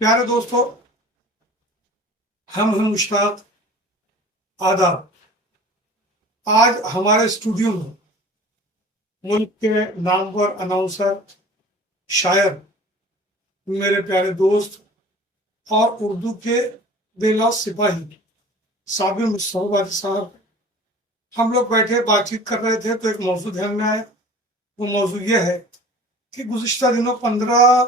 پیارے دوستو، ہم ہیں مشتاق آداب۔ آج ہمارے اسٹوڈیو میں ملک کے نامور اناؤنسر، شاعر، میرے پیارے دوست اور اردو کے بے لوث سپاہی صابر مصطفیٰ صاحب، ہم لوگ بیٹھے بات چیت کر رہے تھے تو ایک موضوع دھیان میں آیا۔ وہ موضوع یہ ہے کہ گزشتہ دنوں 15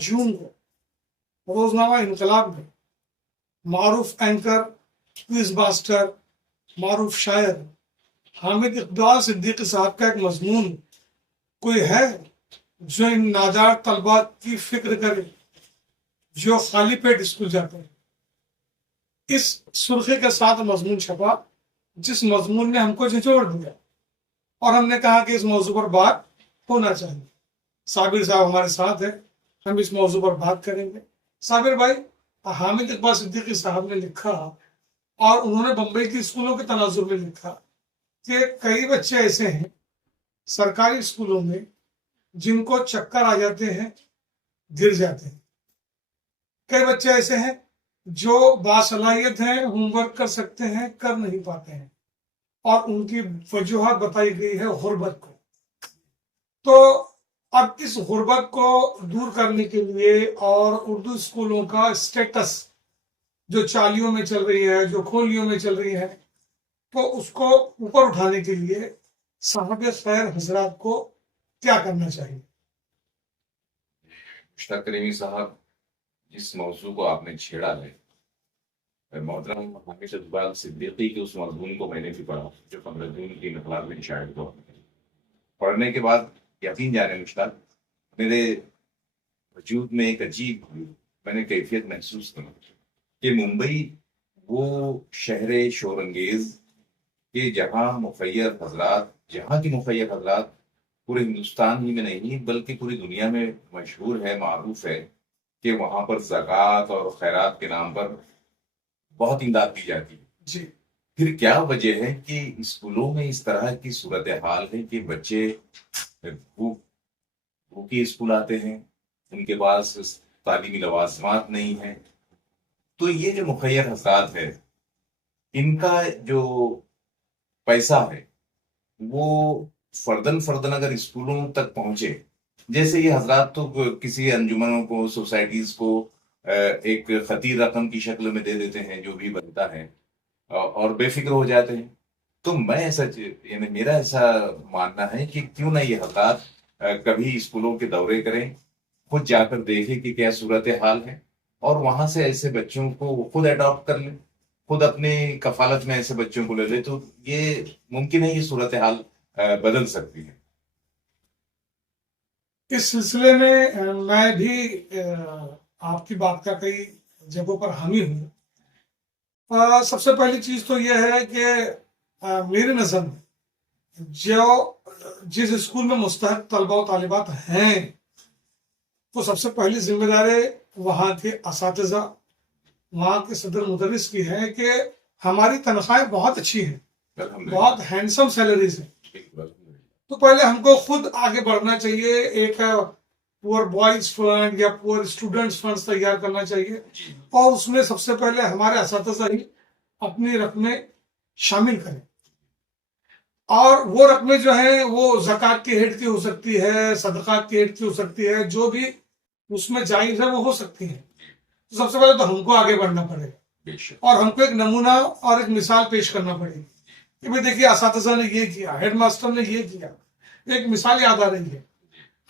جون کو روزنامہ انقلاب میں معروف اینکر، کوئز ماسٹر، معروف شاعر حامد اقبال صدیقی صاحب کا ایک مضمون کوئی ہے جو ان نادار طلباء کی فکر کرے جو خالی پیٹ اسکول جاتے ہیں، اس سرخی کے ساتھ مضمون چھپا جس مضمون نے ہم کو جھنجھوڑ دیا اور ہم نے کہا کہ اس موضوع پر بات ہونا چاہیے۔ صابر صاحب ہمارے ساتھ ہیں، ہم اس موضوع پر بات کریں گے۔ صابر بھائی، حامد اقبال صدیقی صاحب نے لکھا اور انہوں نے بمبئی کی اسکولوں کے تناظر میں لکھا کہ کئی بچے ایسے ہیں سرکاری اسکولوں میں جن کو چکر آ جاتے ہیں، گر جاتے ہیں۔ کئی بچے ایسے ہیں جو باصلاحیت ہیں، ہوم ورک کر سکتے ہیں، کر نہیں پاتے ہیں، اور ان کی وجوہات بتائی گئی ہے غربت کو۔ تو اب اس غربت کو دور کرنے کے لیے اور اردو اسکولوں کا اسٹیٹس جو چالیوں میں چل رہی ہے، جو کھولیوں میں چل رہی ہے، تو اس کو اوپر اٹھانے کے لیے صاحب خیر حضرات کو کیا کرنا چاہیے؟ مشتاق کریمی صاحب، جس موضوع کو آپ نے چھیڑا ہے، محترم حامد اقبال صدیقی کے اس مضمون کو میں نے بھی پڑھا جو 15 جون کی انقلاب میں شاعر کو پڑھنے کے بعد یقین جانے مشتاق، میرے وجود میں ایک عجیب میں نے کیفیت محسوس کی کہ ممبئی وہ شہر شور انگیز کہ جہاں کی مخیر حضرات پورے ہندوستان ہی میں نہیں بلکہ پوری دنیا میں مشہور ہے، معروف ہے کہ وہاں پر زکوٰۃ اور خیرات کے نام پر بہت امداد دی جاتی ہے۔ جی، پھر کیا وجہ ہے کہ اسکولوں میں اس طرح کی صورتحال ہے کہ بچے بھوکے اسکول آتے ہیں، ان کے پاس تعلیمی لوازمات نہیں ہیں؟ تو یہ جو مخیر حضرات ہے، ان کا جو پیسہ ہے وہ فردن اگر اسکولوں تک پہنچے، جیسے یہ حضرات تو کسی انجمنوں کو، سوسائٹیز کو ایک خطیر رقم کی شکل میں دے دیتے ہیں جو بھی بنتا ہے اور بے فکر ہو جاتے ہیں۔ تو میرا ایسا ماننا ہے کہ کیوں نہ یہ حضرات کبھی اسکولوں کے دورے کریں، خود جا کر دیکھیں کہ کیا صورتحال ہے، اور وہاں سے ایسے بچوں کو وہ خود اڈاپٹ کر لیں، خود اپنی کفالت میں ایسے بچوں کو لے لیں، تو یہ ممکن ہے یہ صورتحال بدل سکتی ہے۔ اس سلسلے میں میں بھی آپ کی بات کا کئی جگہوں پر حامی ہوں۔ سب سے پہلی چیز تو یہ ہے کہ میری نظر میں جس اسکول میں مستحق طلباء و طالبات ہیں، تو سب سے پہلی ذمہ داری وہاں کے اساتذہ، وہاں کے صدر مدرس کی ہے کہ ہماری تنخواہیں بہت اچھی ہیں، بہت ہینڈسم سیلریز ہیں، تو پہلے ہم کو خود آگے بڑھنا چاہیے، ایک پور بوائز فنڈ یا پور اسٹوڈنٹس فنڈ تیار کرنا چاہیے، اور اس میں سب سے پہلے ہمارے اساتذہ ہی اپنی رقمیں شامل کریں، اور وہ رقمیں جو ہیں وہ زکوٰۃ کے ہیڈ کی ہو سکتی ہے، صدقات کے ہیڈ کی ہو سکتی ہے، جو بھی اس میں جائز ہے وہ ہو سکتی ہے۔ تو سب سے پہلے تو ہم کو آگے بڑھنا پڑے گا، اور ہم کو ایک نمونہ اور ایک مثال پیش کرنا پڑے گی کہ بھئی دیکھیے اساتذہ نے یہ کیا، ہیڈ ماسٹر نے یہ کیا۔ ایک مثال یاد آ رہی ہے،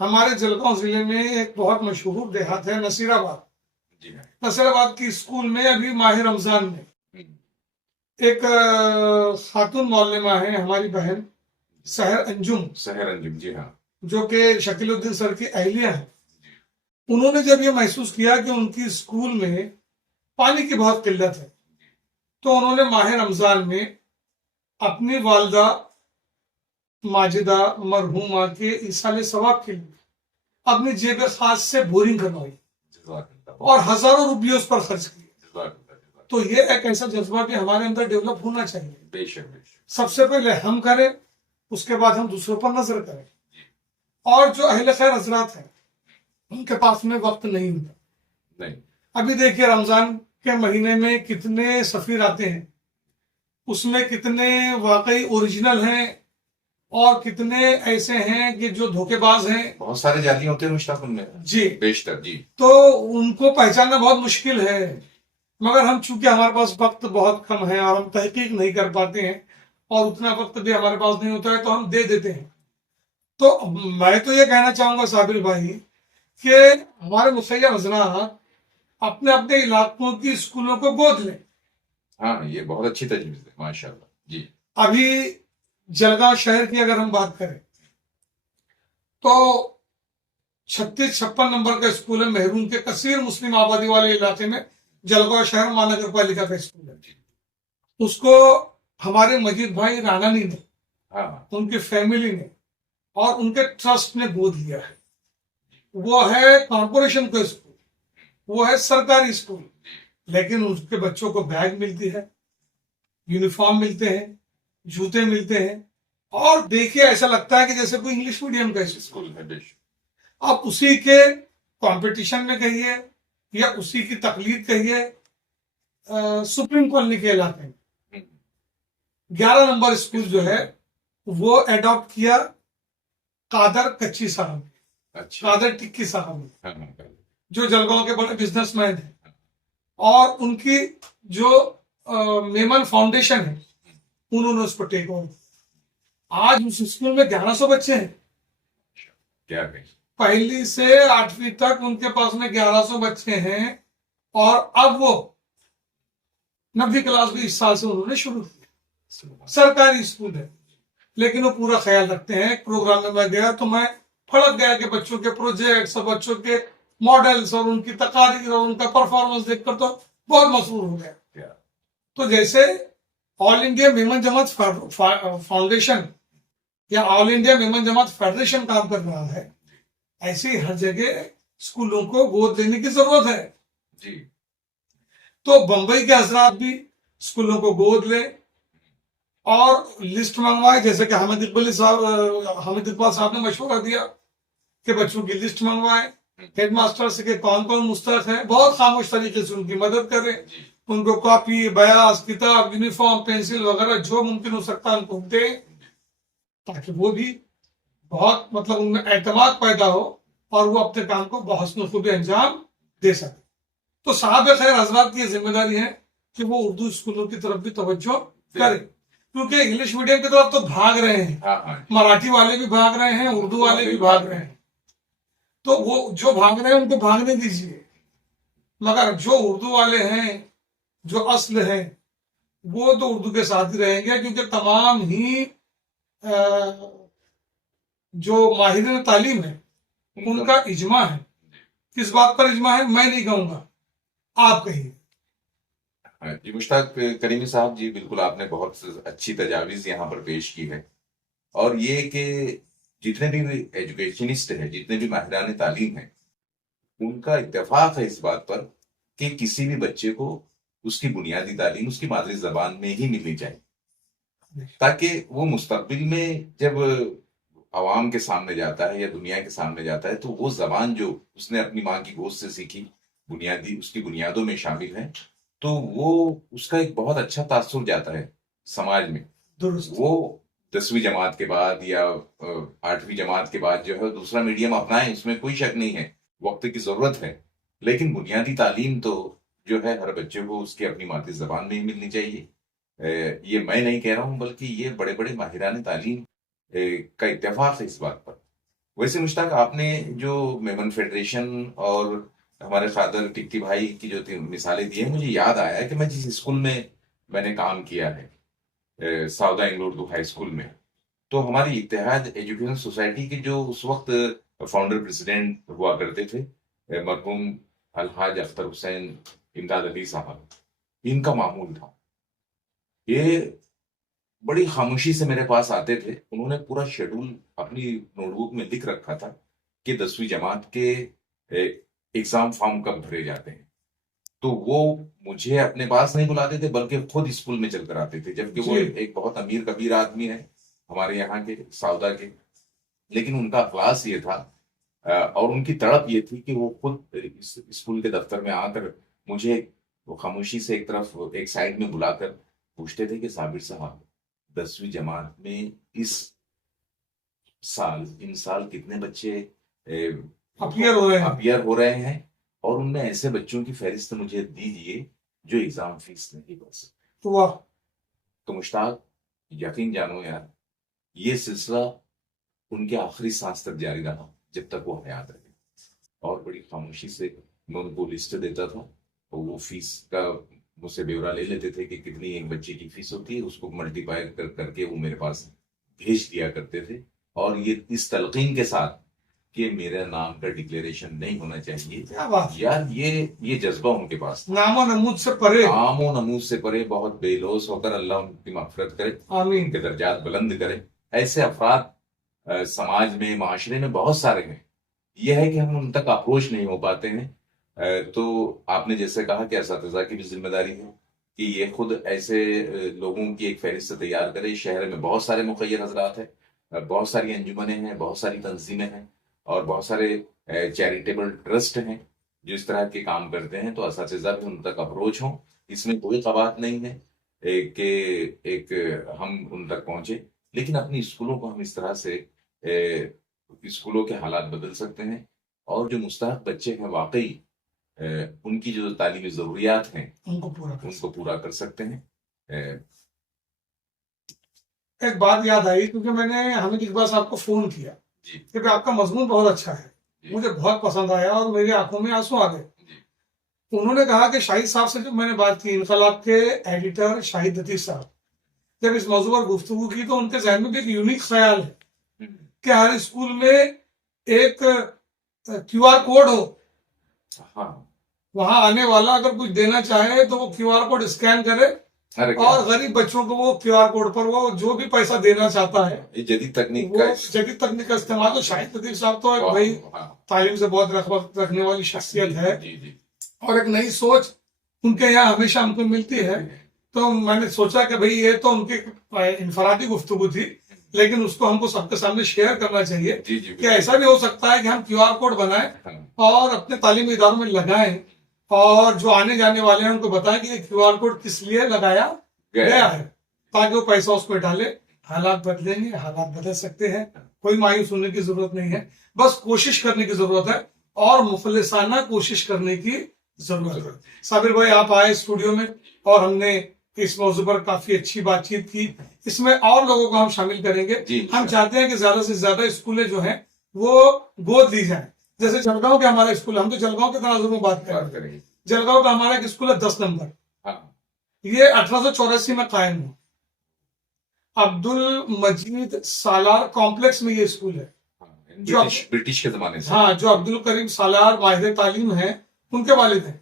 ہمارے جلگاؤں ضلع میں ایک بہت مشہور دیہات ہے نصیر آباد کی اسکول میں ابھی ماہ رمضان میں ایک خاتون معلمہ ہے، ہماری بہن سحر انجم، جی ہاں، جو کہ شکیل الدین سر کی اہلیہ ہیں، انہوں نے جب یہ محسوس کیا کہ ان کی اسکول میں پانی کی بہت قلت ہے، تو انہوں نے ماہ رمضان میں اپنی والدہ ماجدہ مرحومہ کے ایصال ثواب کے لیے اپنی جیب خاص سے بورنگ کروائی اور ہزاروں روپیے اس پر خرچ کیے۔ تو یہ ایک ایسا جذبہ بھی ہمارے اندر ڈیولپ ہونا چاہیے۔ بے شک سب سے پہلے ہم کریں، اس کے بعد ہم دوسروں پر نظر کریں۔ اور جو اہل خیر حضرات ہیں ان کے پاس میں وقت نہیں ہوتا، نہیں. ابھی دیکھیے رمضان کے مہینے میں کتنے سفیر آتے ہیں، اس میں کتنے واقعی اوریجنل ہیں اور کتنے ایسے ہیں کہ جو دھوکے باز ہیں. بہت سارے جعلی ہوتے ہیں مشتاق ان میں. جی، بیشتر. جی. تو ان کو پہچاننا بہت مشکل ہے، مگر ہم چونکہ ہمارے پاس وقت بہت کم ہے اور ہم تحقیق نہیں کر پاتے ہیں اور اتنا وقت بھی ہمارے پاس نہیں ہوتا ہے تو ہم دے دیتے ہیں. تو میں تو یہ کہنا چاہوں گا صابر بھائی کہ ہمارے مسیح حضرات اپنے اپنے علاقوں کی اسکولوں کو گود لیں. ہاں، یہ بہت اچھی تجویز ہے ماشاء اللہ. جی. ابھی جلگاؤں شہر کی اگر ہم بات کریں تو 36-56 نمبر کا اسکول ہے محروم کے کثیر مسلم آبادی والے علاقے میں. جلگاؤں شہر مہانگر پالیکا کا اسکول ہے. اس کو ہمارے مجید بھائی رانانی نے، ہاں. ان کی فیملی نے اور ان کے ٹرسٹ نے گود لیا ہے. وہ ہے کارپوریشن کا اسکول، وہ ہے سرکاری اسکول، لیکن اس کے بچوں کو بیگ ملتی ہے، یونیفارم ملتے ہیں، جوتے ملتے ہیں، اور دیکھیے ایسا لگتا ہے کہ جیسے کوئی انگلش میڈیم کا اسکول ہے. آپ اسی کے کمپٹیشن میں کہیے یا اسی کی تقلید کہیے. سپریم کالونی کے علاقے میں 11 نمبر اسکول جو ہے وہ ایڈاپٹ کیا قادر کچی صاحب نے، اچھا. قادر ٹکی صاحب نے، ہاں. جو جلگاؤں کے بڑے بزنس مین ہیں، اور ان کی جو میمن فاؤنڈیشن ہے انہوں نے اس کو ٹیک اوور. آج اس اسکول میں 1100 بچے ہیں. کیا کہیں. پہلی سے 8ویں تک ان کے پاس میں 1100 بچے ہیں، اور اب وہ 9ویں کلاس بھی اس سال سے انہوں نے شروع کی. سرکاری اسکول ہے لیکن وہ پورا خیال رکھتے ہیں. ایک پروگرام میں میں گیا تو میں پھڑک گیا کہ بچوں کے پروجیکٹس اور بچوں کے ماڈلز اور ان کی تقاریر اور ان کا پرفارمنس دیکھ کر تو بہت مسرور ہو گیا. تو جیسے آل انڈیا میمن جماعت فاؤنڈیشن یا آل انڈیا میمن جماعت فیڈریشن کام کر رہا ہے، ایسے ہی ہر جگہ اسکولوں کو گود لینے کی ضرورت ہے. جی. تو بمبئی کے حضرات بھی اسکولوں کو گود لیں اور لسٹ منگوائے، جیسے کہ حامد اقبال صاحب نے مشورہ دیا کہ بچوں کی لسٹ منگوائے، ہیڈ ماسٹر سے کہ کون کون مستحق ہے، بہت خاموش طریقے سے ان کی مدد کریں، ان کو کاپی، بیاس، کتاب، یونیفارم، پینسل وغیرہ جو ممکن ہو سکتا ہے ان کو دیں، تاکہ وہ بھی بہت ان میں اعتماد پیدا ہو اور وہ اپنے کام کو بحسن خوبی انجام دے سکے. تو صاحب خیر حضرات کی یہ ذمہ داری ہے کہ وہ اردو اسکولوں کی طرف بھی توجہ کریں، کیونکہ انگلش میڈیم کی طرف تو بھاگ رہے ہیں، مراٹھی والے بھی بھاگ رہے ہیں، اردو والے بھی بھاگ رہے ہیں. تو وہ جو بھاگ رہے ہیں ان کو بھاگنے دیجیے، مگر جو اردو والے ہیں، جو اصل ہیں، وہ تو اردو کے ساتھ ہی رہیں گے، کیونکہ تمام ہی جو ماہرین تعلیم ہے ان کا اجماع ہے. کس بات پر اجماع ہے میں نہیں کہوں گا، آپ کہیے. جی مشتاق کریمی صاحب، جی بالکل آپ نے بہت اچھی تجاویز یہاں پر پیش کی ہے. اور یہ کہ جتنے بھی ایجوکیشنسٹ ہیں، جتنے بھی ماہران تعلیم ہیں، ان کا اتفاق ہے اس بات پر کہ کسی بھی بچے کو اس کی بنیادی تعلیم اس کی مادری زبان میں ہی ملنی چاہیے، تاکہ وہ مستقبل میں جب عوام کے سامنے جاتا ہے یا دنیا کے سامنے جاتا ہے تو وہ زبان جو اس نے اپنی ماں کی گود سے سیکھی، اس کی بنیادوں میں شامل ہے، تو وہ اس کا ایک بہت اچھا تاثر جاتا ہے سماج میں. درست. وہ 10ویں جماعت کے بعد یا 8ویں جماعت کے بعد جو ہے دوسرا میڈیم اپنائیں، اس میں کوئی شک نہیں ہے، وقت کی ضرورت ہے، لیکن بنیادی تعلیم تو جو ہے ہر بچے کو اس کی اپنی مادری زبان میں ہی ملنی چاہیے. یہ میں نہیں کہہ رہا ہوں، بلکہ یہ بڑے بڑے ماہران تعلیم کا اتفاق ہے اس بات پر. ویسے مشتاق، آپ نے جو میمن فیڈریشن اور ہمارے قادر ٹکی بھائی کی جو مثالیں دی ہیں، مجھے یاد آیا ہے کہ میں جس اسکول میں نے کام کیا ہے، سعودہ انگلو اردو ہائی اسکول میں، تو ہماری اتحاد ایجوکیشن سوسائٹی کے جو اس وقت فاؤنڈر پریزیڈنٹ ہوا کرتے تھے مرحوم الحاج اختر حسین امداد علی صاحب، ان کا معمول تھا. یہ بڑی خاموشی سے میرے پاس آتے تھے. انہوں نے پورا شیڈول اپنی نوٹ بک میں لکھ رکھا تھا کہ 10ویں جماعت کے ایگزام فارم کب بھرے جاتے ہیں. تو وہ مجھے اپنے پاس نہیں بلاتے تھے بلکہ خود اسکول میں چل کر آتے تھے، جبکہ وہ ایک بہت امیر کبیر آدمی ہے ہمارے یہاں کے سعودہ کے، لیکن ان کا اخلاص یہ تھا اور ان کی تڑپ یہ تھی کہ وہ خود اس اسکول کے دفتر میں آ کر مجھے وہ خاموشی سے ایک طرف ایک سائڈ میں بلا کر پوچھتے تھے کہ صابر صاحب 10ویں جماعت میں اس ان سال کتنے بچے اپیئر ہو رہے ہیں، اور ان میں ایسے بچوں کی فہرست مجھے دیجیے جو ایگزام فیس نہیں بھر سکتے۔ واہ! تو مشتاق، یقین جانو یار، یہ سلسلہ ان کے آخری سانس تک جاری رہا جب تک وہ حیات رہے، اور بڑی خاموشی سے میں ان کو لسٹ دیتا تھا، اور وہ فیس کا مجھ سے بیورا لے لیتے تھے کہ کتنی ایک بچے کی فیس ہوتی ہے، اس کو ملٹی پلائی کر کے وہ میرے پاس بھیج دیا کرتے تھے، اور یہ اس تلقین کے ساتھ کہ میرے نام کا ڈکلیریشن نہیں ہونا چاہیے۔ کیا بات! یار یہ جذبہ ان کے پاس، نام و نمود سے پرے، نام و نمود سے پرے، بہت بے لوث ہو کر اللہ ان کی مغفرت کرے، آمین، ان کے درجات بلند کرے۔ ایسے افراد سماج میں، معاشرے میں بہت سارے ہیں، یہ ہے کہ ہم ان تک اپروچ نہیں ہو پاتے ہیں۔ تو آپ نے جیسے کہا کہ اساتذہ کی بھی ذمہ داری ہے کہ یہ خود ایسے لوگوں کی ایک فہرست تیار کرے۔ شہر میں بہت سارے مخیر حضرات ہیں، بہت ساری انجمنیں ہیں، بہت ساری تنظیمیں ہیں، اور بہت سارے چیریٹیبل ٹرسٹ ہیں جو اس طرح کے کام کرتے ہیں، تو اساتذہ بھی ان تک اپروچ ہوں۔ اس میں کوئی قباحت نہیں ہے کہ ایک ہم ان تک پہنچے، لیکن اپنی اسکولوں کو ہم اس طرح سے اسکولوں کے حالات بدل سکتے ہیں، اور جو مستحق بچے ہیں واقعی ان کی جو تعلیمی ضروریات ہیں ان کو پورا کر سکتے ہیں۔ ایک بات یاد آئی، کیونکہ میں نے حامد اقبال صاحب کو فون کیا جی کہ آپ کا مضمون بہت اچھا ہے، مجھے بہت پسند آیا اور میری آنکھوں میں آنسو آ گئے۔ انہوں نے کہا کہ شاہد صاحب سے جب میں نے بات کی، انقلاب کے ایڈیٹر شاہد لطیف صاحب، جب اس موضوع پر گفتگو کی تو ان کے ذہن میں بھی ایک یونیک خیال ہے کہ ہر اسکول میں ایک کیو آر کوڈ ہو، وہاں آنے والا اگر کچھ دینا چاہے تو وہ کیو آر کوڈ اسکین کرے، اور غریب بچوں کو وہ کیو آر کوڈ پر وہ جو بھی پیسہ دینا چاہتا ہے، جدید تکنیک کا استعمال۔ تو شاہد لطیف صاحب تو ایک بھائی تعلیم سے بہت رغبت رکھنے والی شخصیت ہے، اور ایک نئی سوچ ان کے یہاں ہمیشہ ہم کو ملتی ہے۔ تو میں نے سوچا کہ بھئی یہ تو ان کی انفرادی گفتگو تھی، لیکن اس کو ہم کو سب کے سامنے شیئر کرنا چاہیے کہ ایسا بھی ہو سکتا ہے کہ ہم کیو آر کوڈ بنائیں اور اپنے تعلیمی اداروں میں لگائیں، اور جو آنے جانے والے ہیں ان کو بتائیں کہ یہ کیو آر کوڈ کس لیے لگایا گیا ہے، تاکہ وہ پیسہ اس پہ ڈالے۔ حالات بدلیں گے، حالات بدل سکتے ہیں، کوئی مایوس ہونے کی ضرورت نہیں ہے، بس کوشش کرنے کی ضرورت ہے، اور مخلصانہ کوشش کرنے کی ضرورت ہے۔ صابر بھائی، آپ آئے اسٹوڈیو میں اور ہم نے اس موضوع پر کافی اچھی بات چیت کی، اس میں اور لوگوں کو ہم شامل کریں گے۔ ہم چاہتے ہیں کہ زیادہ سے زیادہ اسکولیں جو ہیں وہ گود لی جائیں، جیسے جلگاؤں کے ہمارا اسکول، ہم تو جلگاؤں کے تناظر میں بات کریں گے۔ جلگاؤں کا ہمارا ایک اسکول ہے 10 نمبر، یہ 1884 میں قائم ہوا، عبد المجید سالار کمپلیکس میں یہ اسکول ہے، جو برٹش کے زمانے سے، ہاں، جو عبد الکریم سالار ماہر تعلیم ہیں ان کے والد ہیں،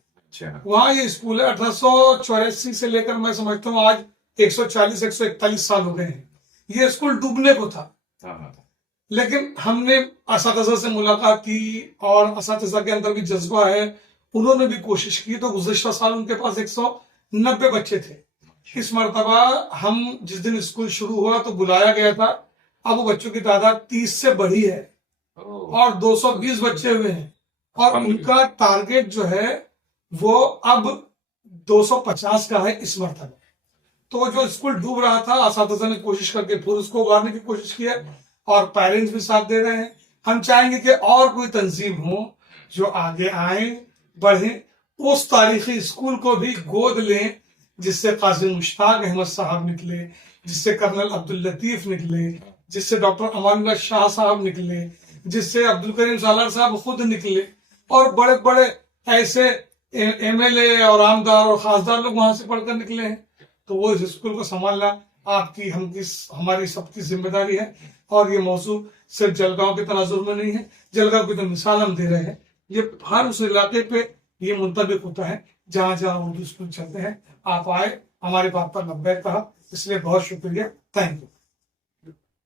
وہاں یہ اسکول ہے۔ 1884 سے لے کر میں سمجھتا ہوں آج 140-141 سال ہو گئے ہیں۔ یہ اسکول ڈوبنے کو تھا، لیکن ہم نے اساتذہ سے ملاقات کی، اور اساتذہ کے اندر بھی جذبہ ہے، انہوں نے بھی کوشش کی، تو گزشتہ سال ان کے پاس 190 بچے تھے۔ اس مرتبہ ہم جس دن اسکول شروع ہوا تو بلایا گیا تھا، اب وہ بچوں کی تعداد 30 سے بڑھی ہے، اور 220 بچے ہوئے ہیں، اور ان کا ٹارگیٹ جو ہے وہ اب 250 کا ہے اس مرتبہ۔ تو جو اسکول ڈوب رہا تھا، اساتذہ نے کوشش کر کے پھر اس کو اگارنے کی کوشش کی ہے، اور پیرنٹس بھی ساتھ دے رہے ہیں۔ ہم چاہیں گے کہ اور کوئی تنظیم ہو جو آگے آئیں، بڑھیں، اس تاریخی اسکول کو بھی گود لیں جس سے قاضی مشتاق احمد صاحب نکلے، جس سے کرنل عبداللطیف نکلے، جس سے ڈاکٹر امان اللہ شاہ صاحب نکلے، جس سے عبد الکریم سالار صاحب خود نکلے، اور بڑے بڑے ایسے ایم ایل اے اور عامدار اور خاصدار لوگ وہاں سے پڑھ کر نکلے ہیں۔ تو وہ اس اسکول کو سنبھالنا آپ کی، ہماری سب کی ذمہ داری ہے، اور یہ موضوع صرف جلگاؤں کے تناظر میں نہیں ہے، جلگاؤں کی تو مثال ہم دے رہے ہیں، یہ ہر اس علاقے پہ یہ منطبق ہوتا ہے جہاں جہاں اردو اسکول چلتے ہیں۔ آپ آئے، ہماری بات پر لبیک کہا، اس لیے بہت شکریہ، تھینک یو۔